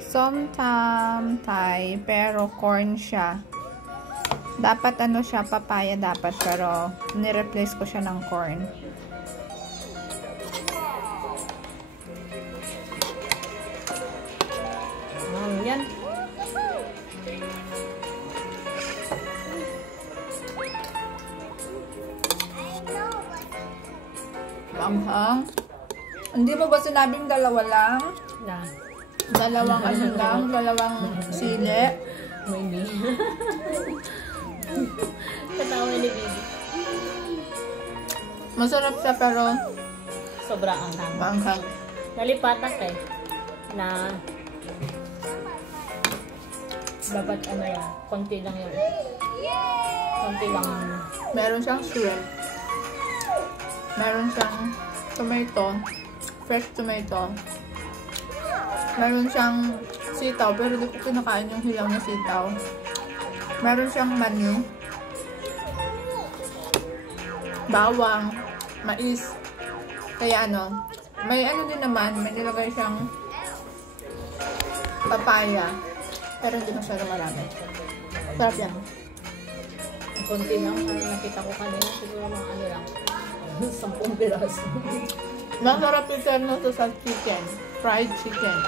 Somtam Thai, pero corn siya. Dapat ano siya, papaya dapat, pero nireplace ko siya ng corn. Yan. Langhang. Hindi mo ba sinabing dalawa lang? Na. Dalawang ano lang, dalawang sili. Maybe. Katawa ni baby. Masarap siya pero Sobrang anghang. maanghang. Nalipatak eh. Na dapat ano yan, konti lang yun. Konti lang. Meron siyang shrimp. Meron siyang tomato, fresh tomato. Meron siyang sitaw, pero di ko kinakain yung hilaw na sitaw. Meron siyang mani, bawang, mais. Kaya ano, may ano din naman, may nilagay siyang papaya. Pero hindi masyado marami. Sarap yan. Konti lang. Parang nakita ko kanina. Siguro mga ano lang. 10 piraso. Masarap yung terno to sa chicken. Fried chicken.